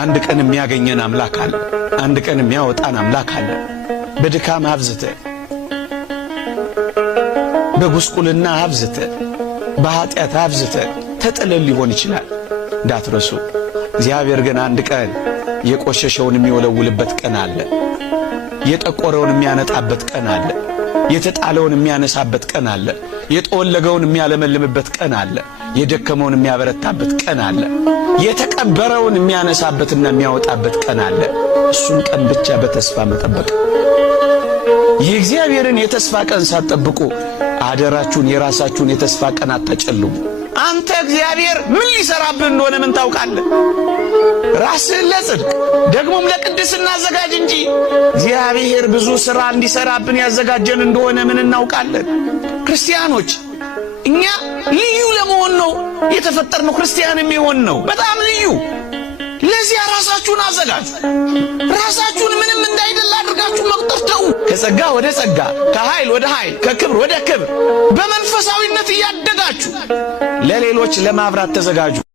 አንድ ቀን የሚያገኘን አምላክ አለ። አንድ ቀን የሚያወጣን አምላክ አለ። በድካም አብዝተ፣ በጉስቁልና አብዝተ፣ በኃጢአት አብዝተ ተጥለል ሊሆን ይችላል። እንዳትረሱ። እግዚአብሔር ግን አንድ ቀን የቆሸሸውን የሚወለውልበት ቀን አለ። የጠቆረውን የሚያነጣበት ቀን አለ። የተጣለውን የሚያነሳበት ቀን አለ። የጠወለገውን የሚያለመልምበት ቀን አለ። የደከመውን የሚያበረታበት ቀን አለ። የተቀበረውን የሚያነሳበትና የሚያወጣበት ቀን አለ። እሱን ቀን ብቻ በተስፋ መጠበቅ። የእግዚአብሔርን የተስፋ ቀን ሳትጠብቁ አደራችሁን የራሳችሁን የተስፋ ቀን አታጨልሙ። አንተ እግዚአብሔር ምን ሊሰራብህ እንደሆነ ምን ታውቃለህ? ራስህን ለጽድቅ ደግሞም ለቅድስና አዘጋጅ እንጂ እግዚአብሔር ብዙ ሥራ እንዲሰራብን ያዘጋጀን እንደሆነ ምን እናውቃለን? ክርስቲያኖች እኛ ልዩ ለመሆን ነው የተፈጠርነው። ክርስቲያን የሚሆን ነው በጣም ልዩ። ለዚያ ራሳችሁን አዘጋጁ። ራሳችሁን ምንም እንዳይደል አድርጋችሁ መቁጠር ተው። ከጸጋ ወደ ጸጋ፣ ከኃይል ወደ ኃይል፣ ከክብር ወደ ክብር በመንፈሳዊነት እያደጋችሁ ለሌሎች ለማብራት ተዘጋጁ።